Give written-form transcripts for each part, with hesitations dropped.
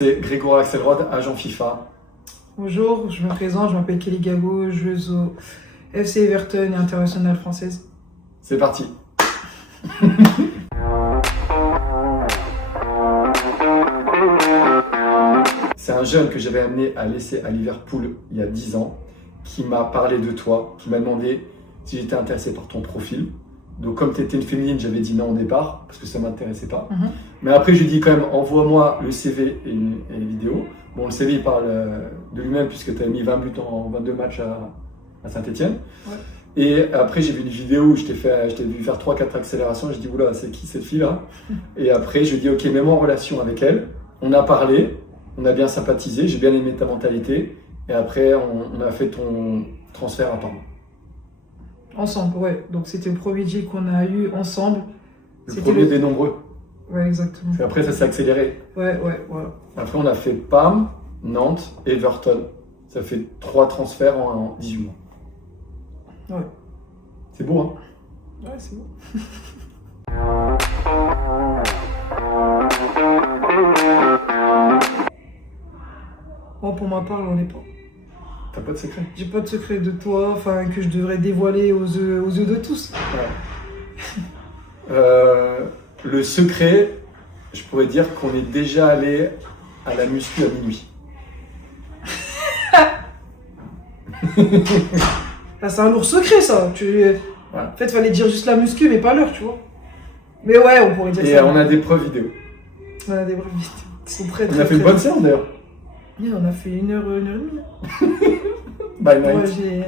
C'est Grégoire Axelrod, agent FIFA. Bonjour, je me présente, je m'appelle Kelly Gago, joueuse au FC Everton et internationale française. C'est parti. C'est un jeune que j'avais amené à l'essai à Liverpool il y a 10 ans, qui m'a parlé de toi, qui m'a demandé si j'étais intéressé par ton profil. Donc comme tu étais une féminine, j'avais dit non au départ, parce que ça ne m'intéressait pas. Mais après, je lui ai dit quand même, envoie-moi le CV et les vidéos. Bon, le CV, il parle de lui-même, puisque tu as mis 20 buts en 22 matchs à Saint-Etienne. Ouais. Et après, j'ai vu une vidéo où je t'ai vu faire 3-4 accélérations. J'ai dit, oula, c'est qui cette fille-là? Et après, je lui ai dit, ok, mets-moi en relation avec elle. On a parlé, on a bien sympathisé, j'ai bien aimé ta mentalité. Et après, on a fait ton transfert à Parme. Ensemble, ouais. Donc c'était le premier deal qu'on a eu ensemble. Le premier des nombreux. Ouais, exactement. Et après, ça s'est accéléré. Ouais, voilà. Après, on a fait Parme, Nantes, Everton. Ça fait 3 transferts en 18 mois. Ouais. C'est beau, hein? Ouais, c'est beau. Moi, pour ma part, j'en ai pas. T'as pas de secret? J'ai pas de secret de toi, enfin, que je devrais dévoiler aux yeux de tous. Ouais. Le secret, je pourrais dire qu'on est déjà allé à la muscu à minuit. Là, c'est un lourd secret, ça. Ouais. En fait, fallait dire juste la muscu, mais pas l'heure, tu vois. Mais ouais, on pourrait dire Et ça. on a des preuves vidéo. On a des vraies vidéos qui sont très, On a fait une bonne séance d'ailleurs. Yeah, on a fait une heure et demie. By night. Ouais,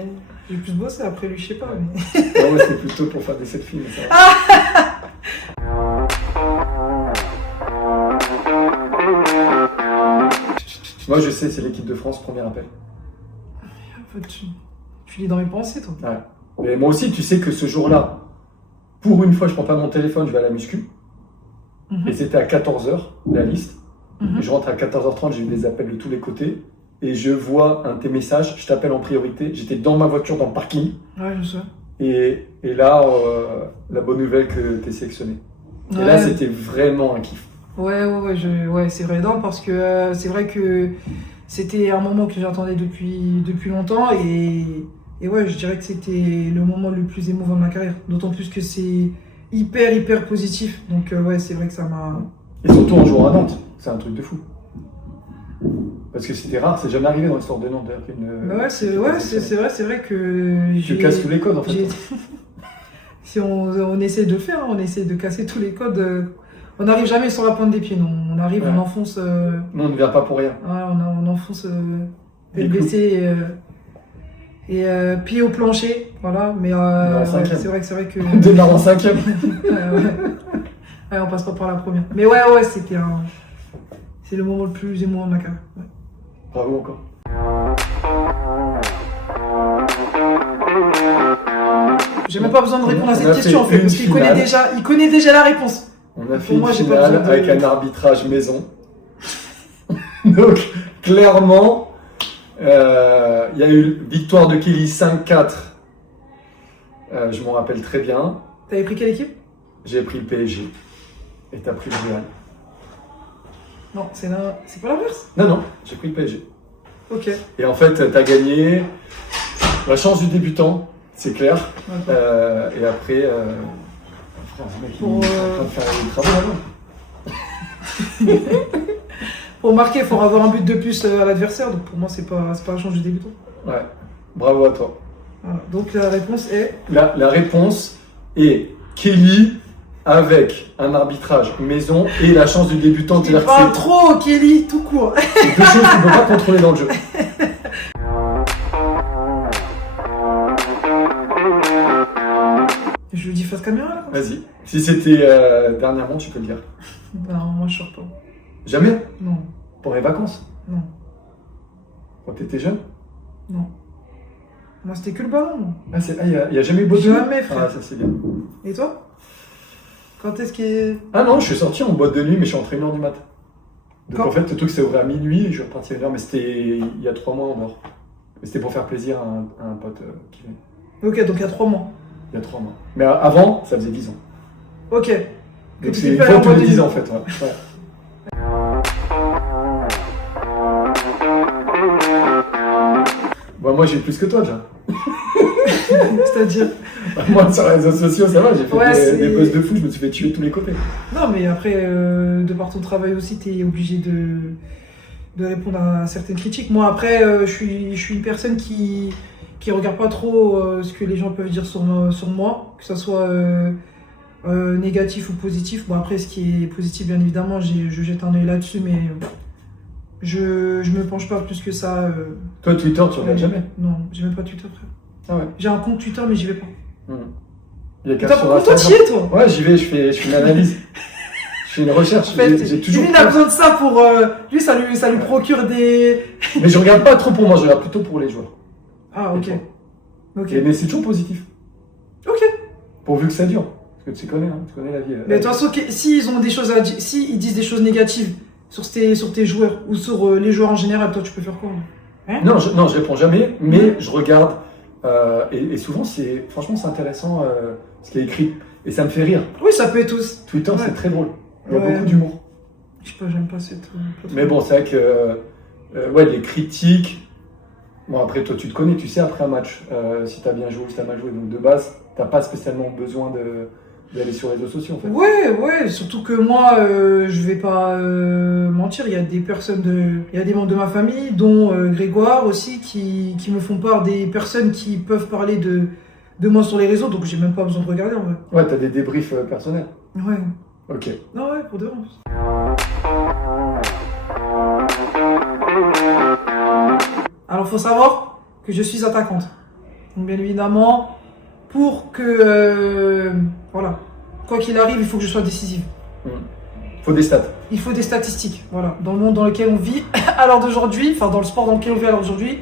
j'ai plus bossé après lui, je sais pas. Mais... Ouais, c'est plutôt pour faire des selfies. Mais ça va. Moi, je sais, c'est l'équipe de France, premier appel. En fait, tu lis dans mes pensées, toi. Ouais. Mais moi aussi, tu sais que ce jour-là, pour une fois, je prends pas mon téléphone, je vais à la muscu. Et c'était à 14h, la liste. Et je rentre à 14h30, j'ai eu des appels de tous les côtés. Et je vois un de tes messages, je t'appelle en priorité. J'étais dans ma voiture, dans le parking. Ouais, je sais. Et là, la bonne nouvelle que tu es sélectionné. Et Ouais. là, c'était vraiment un kiff. Ouais, c'est vrai, non, parce que c'est vrai que c'était un moment que j'attendais depuis longtemps. Et ouais, je dirais que c'était le moment le plus émouvant de ma carrière. D'autant plus que c'est hyper positif. Donc ouais, c'est vrai que ça m'a... Et surtout en jouant à Nantes, c'est un truc de fou. Parce que c'était rare, c'est jamais arrivé dans l'histoire de Nantes. Bah ouais, c'est vrai que... Tu casses tous les codes en fait. Si on essaie de le faire, on essaie de casser tous les codes. On n'arrive jamais sur la pointe des pieds, non. On arrive, Ouais. on enfonce... Nous, on ne vient pas pour rien. Ouais, on enfonce Des tête baissée et pied au plancher, voilà. Mais en ouais, cinquième. c'est vrai que... Démarre en 5e. Ouais, on passe pas par la première. Mais ouais, c'est le moment le plus émouvant de ma carrière. Ouais. Bravo encore. J'ai même pas besoin de répondre à On cette a question en fait fait, parce une qu'il connaît déjà la réponse. On a fait Pour une moi, j'ai pas finale besoin de- avec un arbitrage maison. Donc, clairement, il y a eu victoire de Kelly 5-4. Je m'en rappelle très bien. T'avais pris quelle équipe? J'ai pris le PSG. Et t'as pris le Real. Non, c'est pas l'inverse. Non, j'ai pris le PSG. Ok. Et en fait, t'as gagné la chance du débutant, c'est clair. D'accord. Et après, frère, ce mec, il est en train de faire les travaux là-bas. Pour marquer, il faut avoir un but de plus à l'adversaire, donc pour moi, c'est pas la chance du débutant. Ouais, bravo à toi. Voilà. Donc la réponse est... La réponse est Kelly avec un arbitrage maison et la chance du débutant. Il parle trop, Kelly, tout court. C'est deux choses qu'on ne peut pas contrôler dans le jeu. Je le dis face caméra là. Vas-y. Si c'était dernièrement, tu peux le dire. Non, moi je sors pas. Jamais? Non, Pour les vacances? non, Quand t'étais jeune? non. Moi c'était que le ballon. Ah, il y a jamais eu beau de nuit? Jamais, frère. Ah, ça c'est bien. Et toi? Quand est-ce qu'il... Ah non, je suis sorti en boîte de nuit, mais je suis rentré 1h du mat. Donc Quand? en fait, le truc c'est ouvert à minuit et je suis reparti à 1h, mais c'était il y a 3 mois en dehors. Mais c'était pour faire plaisir à un pote qui venait. Ok, donc il y a 3 mois. Il y a 3 mois. Mais avant, ça faisait 10 ans. Ok. Donc tu c'est une peux fois aller en tous boîte les de 10 nuit. ans en fait. Ouais. Bah, moi, j'ai plus que toi, déjà. C'est-à-dire. Moi, sur les réseaux sociaux, ça va, j'ai fait Ouais, des posts de fou, je me suis fait tuer de tous les côtés. Non, mais après, de par ton travail aussi, tu es obligé de répondre à certaines critiques. Moi, après, je suis une personne qui regarde pas trop ce que les gens peuvent dire sur moi, que ça soit négatif ou positif. Bon, après, ce qui est positif, bien évidemment, je jette un œil là-dessus, mais je me penche pas plus que ça. Toi, Twitter, tu regardes jamais? Non, j'ai même pas Twitter, frère. Ah ouais. J'ai un compte Twitter, mais j'y vais pas. Il y a qu'à T'as sur pas compte Instagram. entier, toi? Ouais, j'y vais, je fais une analyse. Je fais une recherche. En fait, J'ai toujours. lui, il a besoin de ça pour. Lui, ça lui procure des. Mais je regarde pas trop pour moi, je regarde plutôt pour les joueurs. Ah, ok. Ok. Mais c'est toujours positif. Ok. Pourvu que ça dure. Parce que tu connais la vie. Mais de toute façon, s'ils ont des choses à dire, s'ils disent des choses négatives sur tes joueurs ou sur les joueurs en général, toi, tu peux faire quoi? Hein? Non, je réponds jamais, mais je regarde. Et souvent, franchement, c'est intéressant ce qui est écrit. Et ça me fait rire. Oui, ça peut être aussi. Twitter, Ouais. c'est très drôle. Il y a Ouais. beaucoup d'humour. Je sais pas, j'aime pas cette. Mais bon, c'est vrai que ouais, les critiques. Bon, après, toi, tu te connais, tu sais, après un match, si t'as bien joué ou si t'as mal joué. Donc, de base, t'as pas spécialement besoin d'aller sur les réseaux sociaux, en fait. Ouais, surtout que moi, je vais pas mentir, il y a des il y a des membres de ma famille, dont Grégoire aussi, qui me font part des personnes qui peuvent parler de moi sur les réseaux, donc j'ai même pas besoin de regarder en vrai. Ouais, t'as des débriefs personnels. Ouais. Ok. Non, ouais, pour de vrai. Alors, faut savoir que je suis attaquante. Donc, bien évidemment, pour que. Voilà. Quoi qu'il arrive, il faut que je sois décisive. Faut des stats. Il faut des statistiques. Voilà. Dans le monde dans lequel on vit à l'heure d'aujourd'hui, enfin, dans le sport dans lequel on vit à l'heure d'aujourd'hui,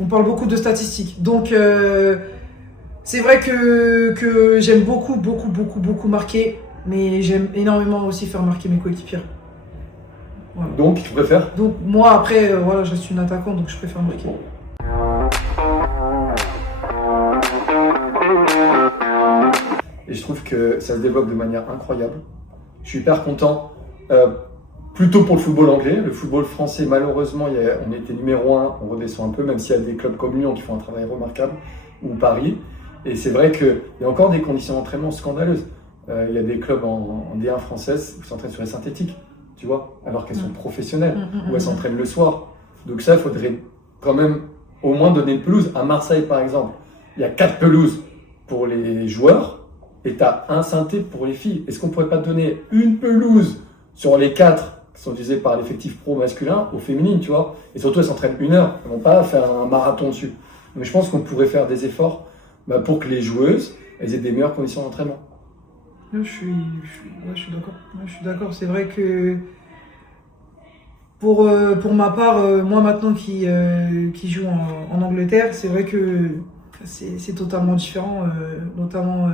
on parle beaucoup de statistiques. Donc, c'est vrai que j'aime beaucoup marquer, mais j'aime énormément aussi faire marquer mes coéquipiers. Voilà. Donc, tu préfères? Donc moi après, voilà, je suis une attaquante, donc je préfère marquer. Et je trouve que ça se développe de manière incroyable. Je suis hyper content, plutôt pour le football anglais. Le football français, malheureusement, on était numéro 1, on redescend un peu, même s'il y a des clubs comme Lyon qui font un travail remarquable, ou Paris. Et c'est vrai qu'il y a encore des conditions d'entraînement scandaleuses. Il y a des clubs en D1 française qui s'entraînent sur les synthétiques, tu vois, alors qu'elles sont professionnelles, ou elles s'entraînent le soir. Donc ça, il faudrait quand même au moins donner une pelouse. À Marseille, par exemple, il y a 4 pelouses pour les joueurs et tu as un synthé pour les filles. Est-ce qu'on ne pourrait pas donner une pelouse sur les 4 qui sont utilisées par l'effectif pro masculin aux féminines, tu vois? Et surtout, elles s'entraînent 1 heure, elles ne vont pas faire un marathon dessus. Donc je pense qu'on pourrait faire des efforts pour que les joueuses elles aient des meilleures conditions d'entraînement. Je suis d'accord. Je suis d'accord. C'est vrai que pour ma part, moi maintenant qui joue en Angleterre, c'est vrai que c'est totalement différent, notamment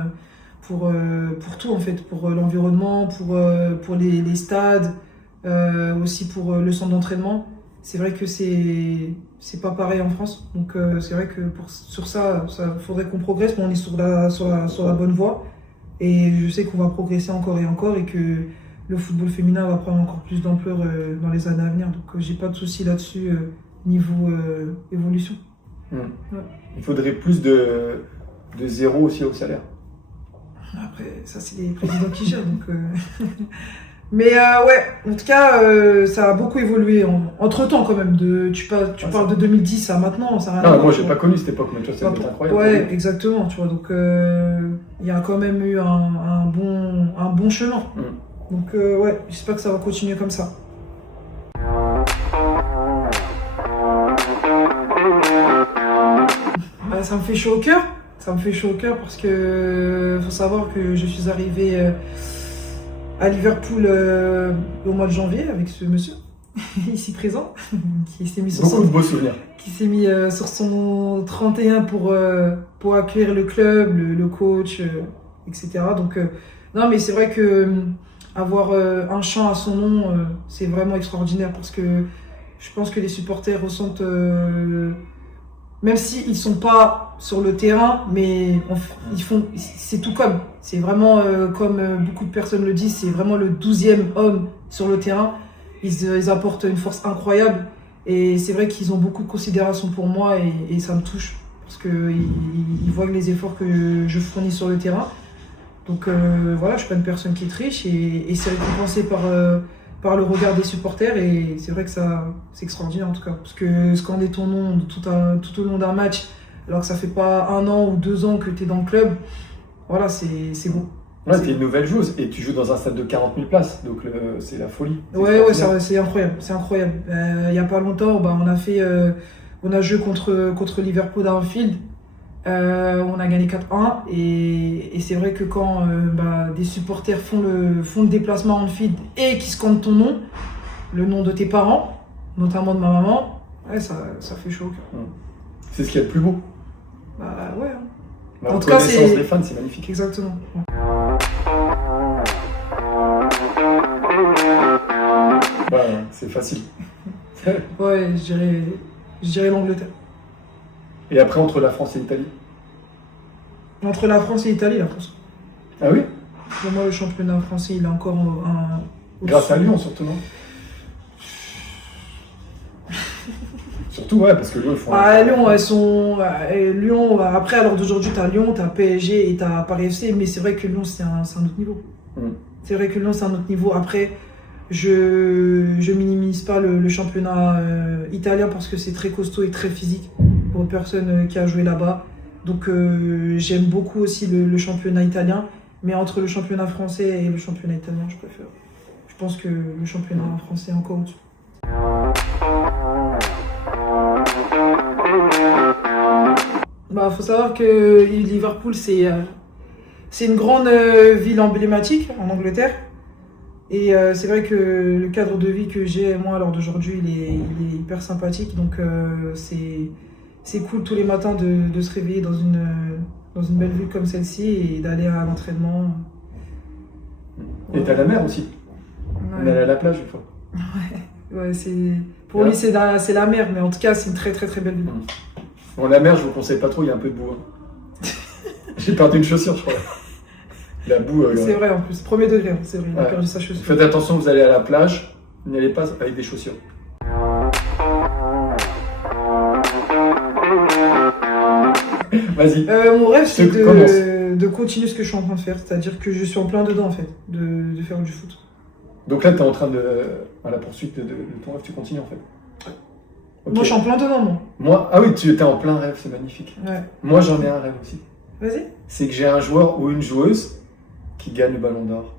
pour tout en fait, pour l'environnement, pour les stades, aussi pour le centre d'entraînement. C'est vrai que c'est pas pareil en France. Donc c'est vrai que sur ça faudrait qu'on progresse, mais on est sur la bonne voie. Et je sais qu'on va progresser encore et encore et que le football féminin va prendre encore plus d'ampleur dans les années à venir. Donc j'ai pas de soucis là-dessus niveau évolution. Ouais. Ouais. Il faudrait plus de zéro aussi au salaire. Après, ça c'est les présidents qui gèrent. Donc, Mais ouais, en tout cas, ça a beaucoup évolué entre-temps quand même. Tu parles de 2010 à maintenant. Ça a rien à Non, voir, moi tu j'ai vois. pas connu cette époque, mais tu vois, ça peut être incroyable. Ouais, exactement, tu vois. Donc il y a quand même eu un bon chemin. Donc ouais, j'espère que ça va continuer comme ça. Bah, ça me fait chaud au cœur. Ça me fait chaud au cœur parce que faut savoir que je suis arrivée à Liverpool au mois de janvier avec ce monsieur ici présent qui s'est mis sur Beaucoup de beaux souvenirs. qui s'est mis sur son 31 pour accueillir le club, le coach, etc. Donc non, mais c'est vrai que avoir un chant à son nom, c'est vraiment extraordinaire parce que je pense que les supporters ressentent, même s'ils sont pas sur le terrain, mais c'est tout comme. C'est vraiment, comme beaucoup de personnes le disent, c'est vraiment le 12e homme sur le terrain. Ils apportent une force incroyable. Et c'est vrai qu'ils ont beaucoup de considération pour moi et ça me touche. Parce qu'ils voient les efforts que je fournis sur le terrain. Donc voilà, je suis pas une personne qui triche et c'est récompensé par le regard des supporters. Et c'est vrai que ça, c'est extraordinaire en tout cas. Parce que scander ton nom tout au long d'un match, alors que ça fait pas 1 an ou 2 ans que tu es dans le club, voilà, c'est beau. Ouais, t'es une nouvelle joueuse et tu joues dans un stade de 40 000 places, donc c'est la folie. Ouais, c'est incroyable, c'est incroyable. Il y a pas longtemps, on a joué contre Liverpool à Anfield. On a gagné 4-1 et c'est vrai que quand des supporters font le déplacement à Anfield et qui scandent ton nom, le nom de tes parents, notamment de ma maman, ouais, ça fait chaud au cœur. C'est ce qu'il y a de plus beau. Bah ouais. La reconnaissance des fans, c'est magnifique. Exactement. Ouais. Ouais, c'est facile. Ouais, je dirais l'Angleterre. Et après, entre la France et l'Italie? Entre la France et l'Italie, la France. Ah oui? Pour moi, le championnat français, il est encore un... Grâce à Lyon, surtout, non? Surtout, ouais, parce que Lyon, ils font... Lyon, elles sont... Lyon, après, à l'heure d'aujourd'hui, t'as Lyon, t'as PSG et t'as Paris FC, mais c'est vrai que Lyon, c'est un autre niveau. C'est vrai que Lyon, c'est un autre niveau. Après, je minimise pas le championnat italien parce que c'est très costaud et très physique pour une personne qui a joué là-bas. Donc j'aime beaucoup aussi le championnat italien, mais entre le championnat français et le championnat italien, je préfère. Je pense que le championnat français est encore au-dessus. Faut savoir que Liverpool, c'est une grande ville emblématique en Angleterre. Et c'est vrai que le cadre de vie que j'ai, moi, à l'heure d'aujourd'hui, il est hyper sympathique. Donc c'est cool tous les matins de se réveiller dans une belle ville comme celle-ci et d'aller à l'entraînement. Et t'as la mer aussi. Ouais. On est allé à la plage une fois. Ouais, pour lui c'est la mer, mais en tout cas c'est une très très très belle ville. Bon, la mer, je vous conseille pas trop, il y a un peu de boue. J'ai perdu une chaussure, je crois. La boue. C'est vrai en plus, premier degré, c'est vrai, il a perdu sa chaussure. Faites attention, vous allez à la plage, n'y allez pas avec des chaussures. Vas-y. Mon rêve, c'est de continuer ce que je suis en train de faire, c'est-à-dire que je suis en plein dedans en fait, de faire du foot. Donc là, tu es en train à la poursuite de ton rêve, tu continues en fait. Okay. Moi, je suis en plein dedans, moi. Ah oui, tu étais en plein rêve, c'est magnifique. Ouais. Moi, j'en ai un rêve aussi. Vas-y. C'est que j'ai un joueur ou une joueuse qui gagne le Ballon d'Or.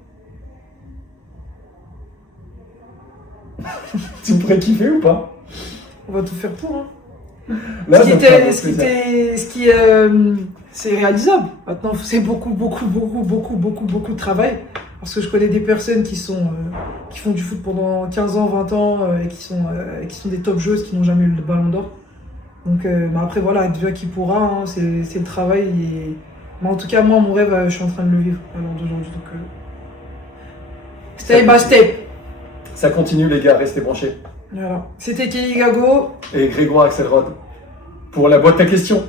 Tu pourrais kiffer ou pas? On va tout faire pour, hein. Là, c'est réalisable. Maintenant, c'est beaucoup de travail. Parce que je connais des personnes qui font du foot pendant 15 ans, 20 ans et qui sont des top joueuses qui n'ont jamais eu le Ballon d'Or. Donc après, voilà, advienne qui pourra, hein, c'est le travail. Mais en tout cas, moi, mon rêve, je suis en train de le vivre à l'heure d'aujourd'hui. Donc, step by step. Ça continue, les gars, restez branchés. Voilà. C'était Kelly Gago et Grégoire Axelrod pour la boîte à questions.